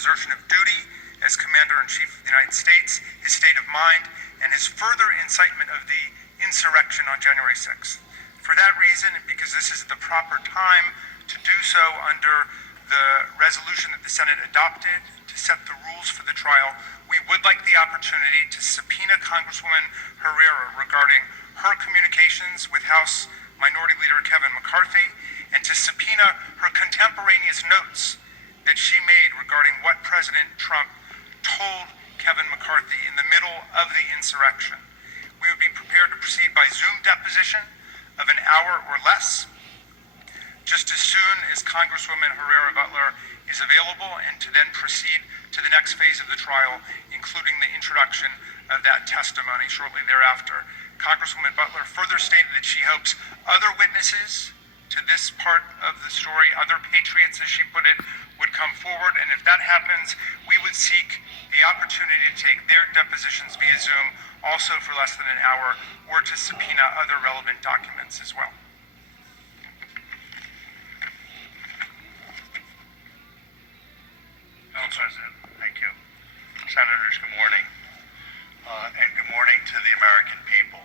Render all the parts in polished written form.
desertion of duty as Commander-in-Chief of the United States, his state of mind, and his further incitement of the insurrection on January 6th. For that reason, and because this is the proper time to do so under the resolution that the Senate adopted to set the rules for the trial, we would like the opportunity to subpoena Congresswoman Herrera regarding her communications with House Minority Leader Kevin McCarthy, and to subpoena her contemporaneous notes that she made regarding what President Trump told Kevin McCarthy in the middle of the insurrection. We would be prepared to proceed by Zoom deposition of an hour or less, just as soon as Congresswoman Herrera Butler is available, and to then proceed to the next phase of the trial, including the introduction of that testimony shortly thereafter. Congresswoman Butler further stated that she hopes other witnesses to this part of the story, other patriots as she put it, would come forward, and if that happens, we would seek the opportunity to take their depositions via Zoom, also for less than an hour, or to subpoena other relevant documents as well. Madam President, thank you. Senators, good morning. And good morning to the American people.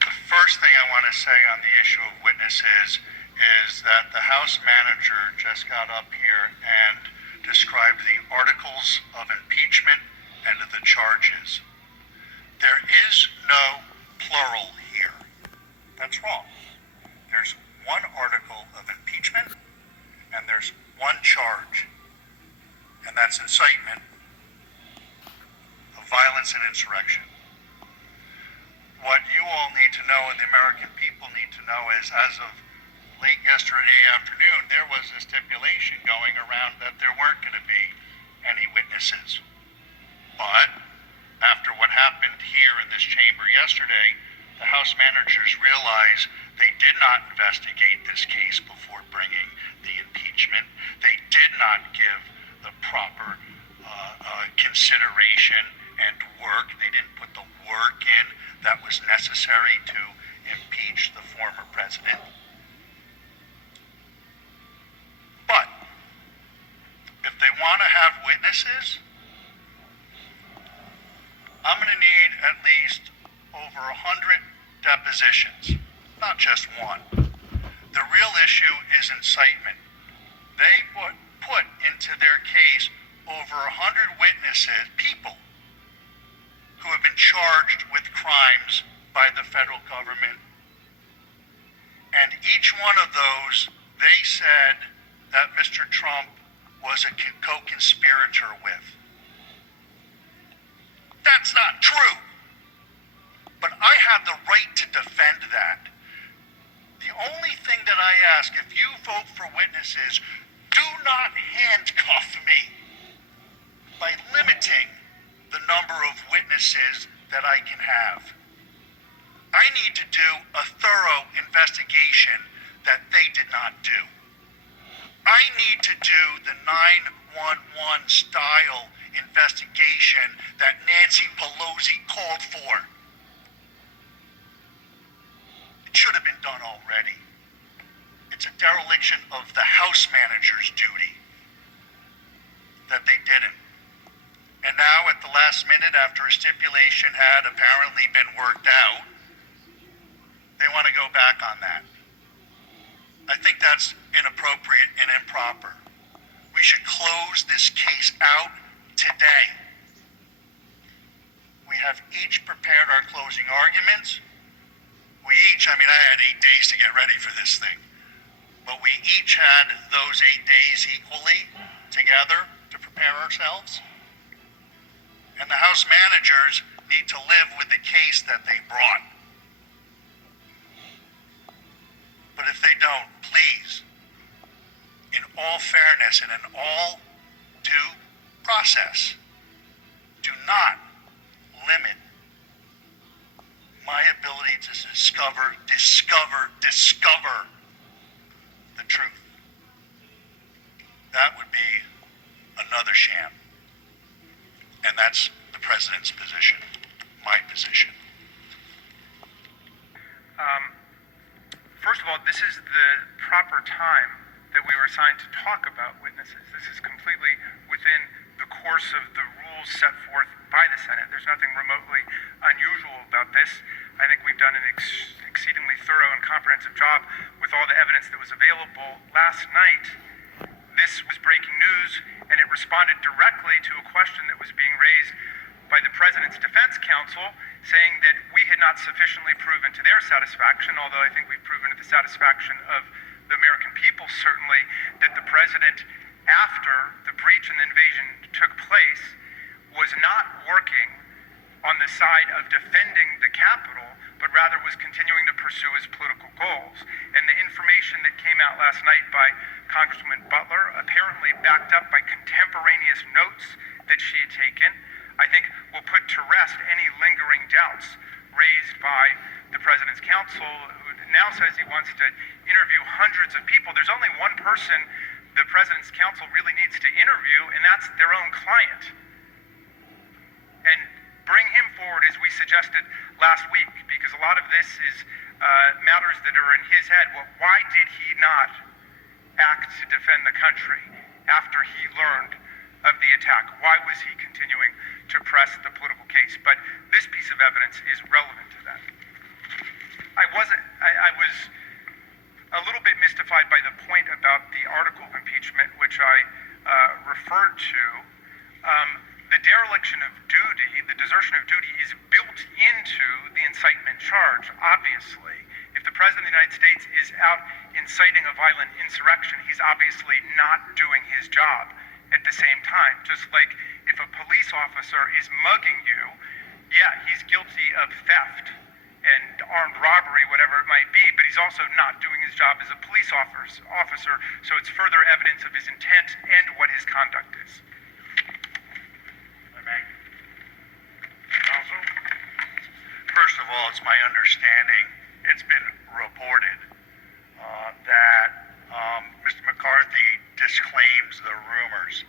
The first thing I want to say on the issue of witnesses is that the House manager just got up here and described the articles of impeachment and the charges. There is no plural here. That's wrong. There's one article of impeachment and there's one charge, and that's incitement of violence and insurrection. What you all need to know and the American people need to know is, as of late yesterday afternoon, there was a stipulation going around that there weren't going to be any witnesses. But after what happened here in this chamber yesterday, the House managers realized they did not investigate this case before bringing the impeachment. They did not give the proper consideration and work. They didn't put the work in that was necessary to impeach the former president. But if they want to have witnesses, I'm going to need at least over 100 depositions, not just one. The real issue is incitement. They put into their case over 100 witnesses, people who have been charged with crimes by the federal government. And each one of those, they said that Mr. Trump was a co-conspirator with. That's not true. But I have the right to defend that. The only thing that I ask, if you vote for witnesses, do not handcuff me by limiting the number of witnesses that I can have. I need to do a thorough investigation that they did not do. I need to do the 911 style investigation that Nancy Pelosi called for. It should have been done already. It's a dereliction of the House manager's duty that they didn't. And now at the last minute, after a stipulation had apparently been worked out, they want to go back on that. I think that's inappropriate and improper. We should close this case out today. We have each prepared our closing arguments. I had 8 days to get ready for this thing. But we each had those 8 days equally together to prepare ourselves. And the House managers need to live with the case that they brought. But if they don't, please, in all fairness and in all due process, do not limit my ability to discover the truth. That would be another sham. And that's the president's position, my position. First of all, this is the proper time that we were assigned to talk about witnesses. This is completely set forth by the Senate. There's nothing remotely unusual about this. I think we've done an exceedingly thorough and comprehensive job with all the evidence that was available. Last night, this was breaking news, and it responded directly to a question that was being raised by the President's defense counsel, saying that we had not sufficiently proven to their satisfaction, although I think we've proven to the satisfaction of the American people, certainly, that the President, after the breach and the invasion took place, was not working on the side of defending the Capitol, but rather was continuing to pursue his political goals. And the information that came out last night by Congresswoman Butler, apparently backed up by contemporaneous notes that she had taken, I think will put to rest any lingering doubts raised by the President's counsel, who now says he wants to interview hundreds of people. There's only one person the President's counsel really needs to interview, and that's their own client. And bring him forward, as we suggested last week, because a lot of this is matters that are in his head. Well, why did he not act to defend the country after he learned of the attack? Why was he continuing to press the political case? But this piece of evidence is relevant to that. I was a little bit mystified by the point about the article of impeachment, which I referred to. The dereliction of duty, the desertion of duty, is built into the incitement charge, obviously. If the President of the United States is out inciting a violent insurrection, he's obviously not doing his job at the same time. Just like if a police officer is mugging you, yeah, he's guilty of theft and armed robbery, whatever it might be, but he's also not doing his job as a police officer, so it's further evidence of his intent and what his conduct is. Counsel? First of all, it's my understanding, it's been reported that Mr. McCarthy disclaims the rumors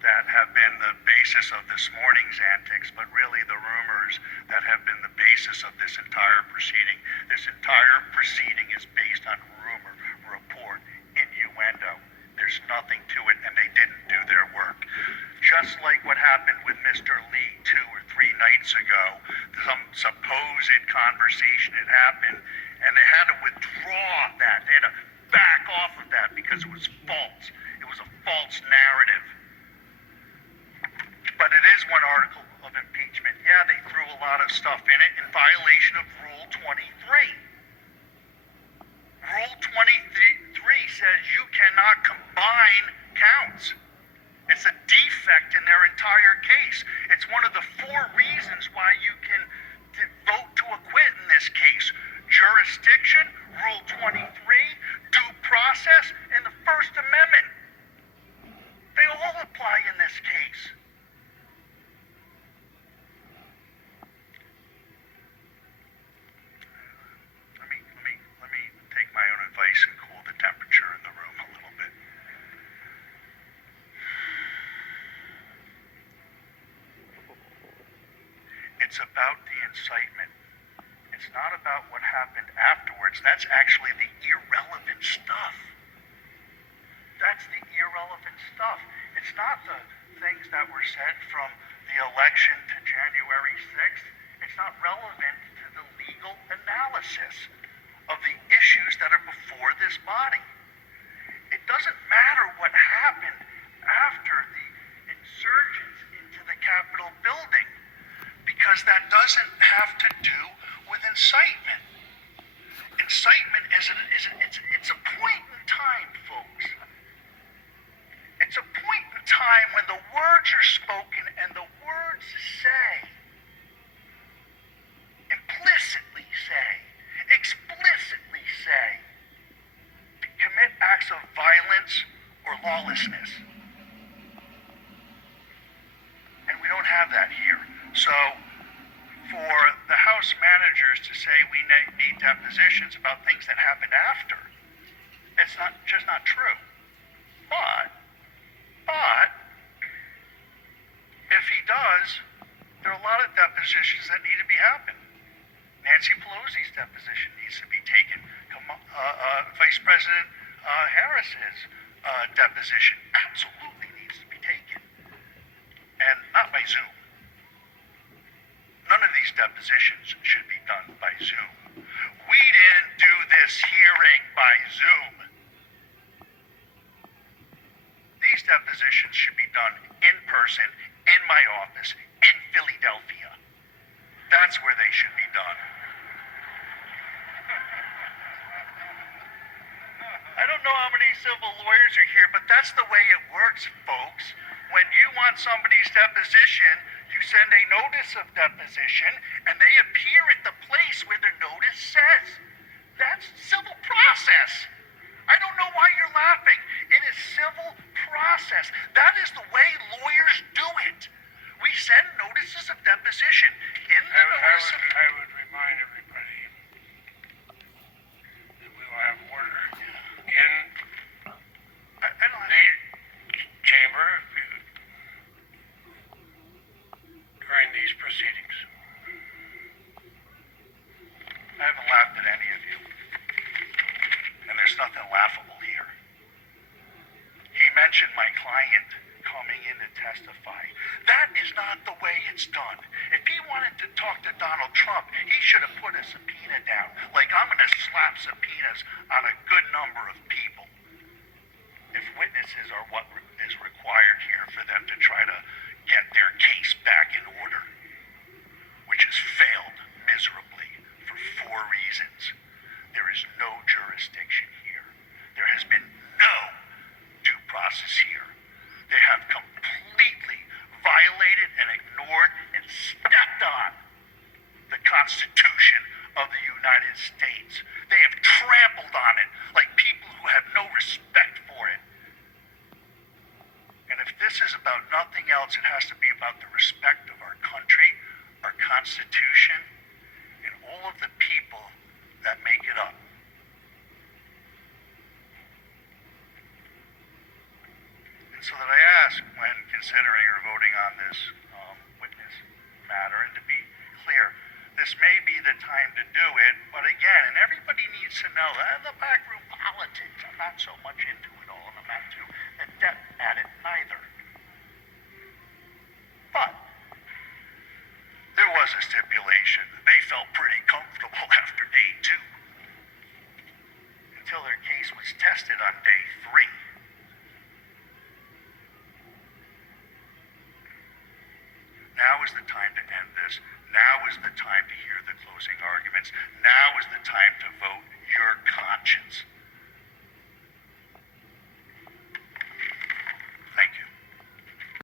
that have been the basis of this morning's antics, but really the rumors that have been the basis of this entire proceeding. This entire proceeding is based on rumor, report, innuendo. There's nothing to it, and they didn't do their work. Just like what happened with Mr. Lee 2 or 3 nights ago, some supposed conversation had happened, and they had to withdraw that. They had to back off of that because it was false. It was a false narrative. But it is one article of impeachment. Yeah, they threw a lot of stuff in it in violation of Rule 23. Rule 23 says you cannot combine counts. It's a defect in their entire case. It's one of the 4 reasons why you can vote to acquit in this case. Jurisdiction, Rule 23, due process, and the First Amendment. They all apply in this case. Let me take my own advice and cool the temperature in the room a little bit. It's about the incitement. It's not about what happened afterwards. That's actually the irrelevant stuff. That's the irrelevant stuff. It's not the things that were said from the election to January 6th. It's not relevant to the legal analysis of the issues that are before this body. It doesn't matter what happened after the insurgents into the Capitol building, because that doesn't have to do with incitement. Incitement it's a point in time, folks. It's a point in time when the words are spoken and the words say, implicitly say, explicitly say, commit acts of violence or lawlessness. And we don't have that here. So for the House managers to say we need depositions about things that happened after, it's just not true. But if he does, there are a lot of depositions that need to be happening. Nancy Pelosi's deposition needs to be taken. Vice President Harris's deposition absolutely needs to be taken. And not by Zoom. depositions should be done in person, in my office, in Philadelphia. That's where they should be done. I don't know how many civil lawyers are here, but that's the way it works, folks. When you want somebody's deposition, you send a notice of deposition, and they appear at the place where the notice says. That's civil process. I don't know why you're laughing. It is civil process. That is the way lawyers do it. We send notices of deposition. I would remind everybody that we will have order in the chamber during these proceedings. I haven't laughed at any of you. And there's nothing laughable here. He mentioned my client coming in to testify. That is not the way it's done. If he wanted to talk to Donald Trump, he should have put a subpoena down. Like I'm going to slap subpoenas on a good number of people. If witnesses are what is required here for them to try to get their case back in order, which has failed miserably for 4 reasons. There is no jurisdiction here. There has been no due process here. They have completely violated and ignored and stepped on the Constitution of the United States. They have trampled on it like people who have no respect for it. And if this is about nothing else, it has to be about the respect of our country, our Constitution, and all of the people that make it up. And so that I ask, when considering or voting on this witness matter, and to be clear, this may be the time to do it, but again, and everybody needs to know, the backroom politics, I'm not so much into it all, and I'm not too adept at it neither. But there was a stipulation. They felt pretty comfortable after day 2, until their case was tested on day 3. Now is the time to end this. Now is the time to hear the closing arguments. Now is the time to vote your conscience.